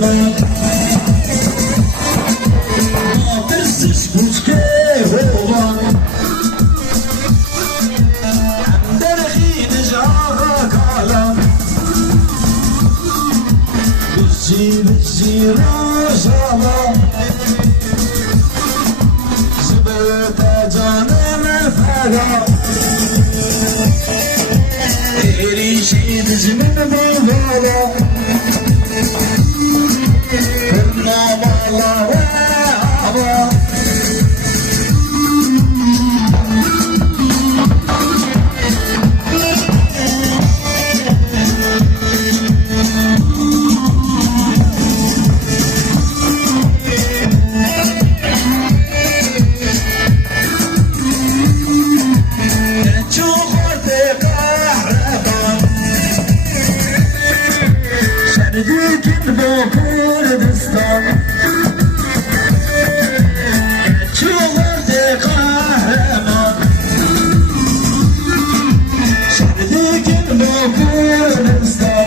من درسش بود که هوان در خیلی جاها کالم بجی راجالا زبط جانم فدا ایری شید جمن بالا کرنا بالا و عبا Şerdik'in bu Kurdistan Çuğurdu kahraman Şerdik'in bu Kurdistan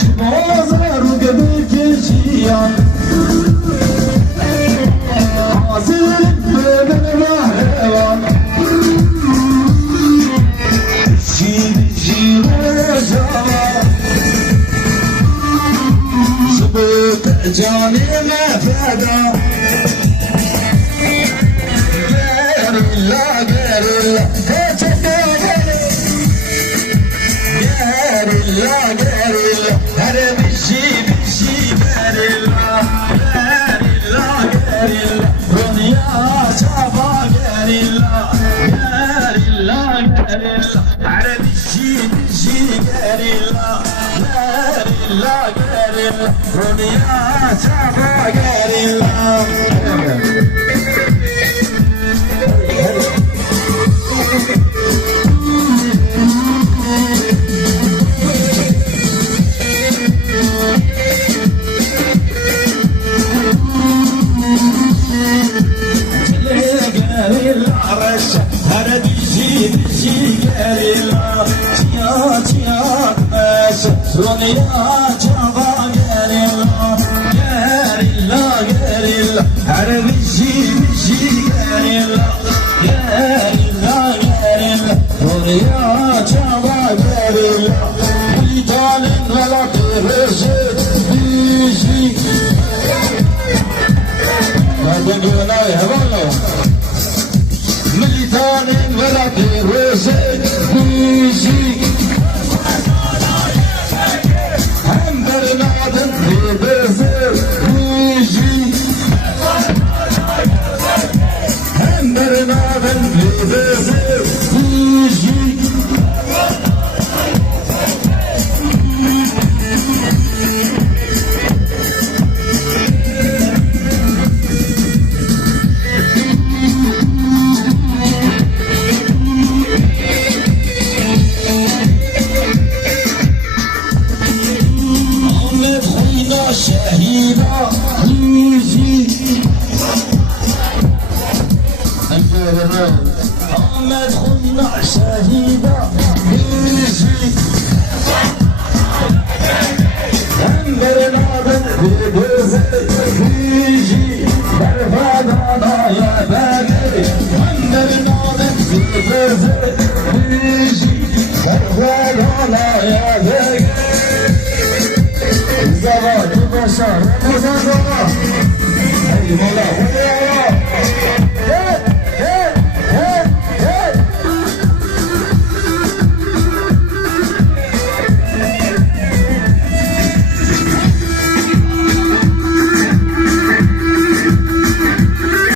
Şimazlar göbek geçiyan Hazırlık bölüm mahrevan Bici roja جانم فدا گریلا گریلا گریلا گریلا هر بیشی گریلا گریلا گریلا دنیا چابا گریلا گریلا گریلا هر بیشی گریلا گریلا گریلا دنیا چابا گریلا هر بیشی گریلا چیا دنیا چابا گریلا گریلا گریلا هر بیشی گریلا گریلا گریلا دنیا چابا گریلا بیتالین ولا ترشد بیشی مردم گناه هوالو ملیتانین ولا ترشد بیشی هم برنادن ببزر بیشی هم برنادن ببزر بیشی شهيدا يجي محمد خنا شهيدا يجي أمبرنا بالبزر يجي برفانا يا باقي أمبرنا بالبزر يجي برفانا يا باقي زمان بشر مزازا أي مولا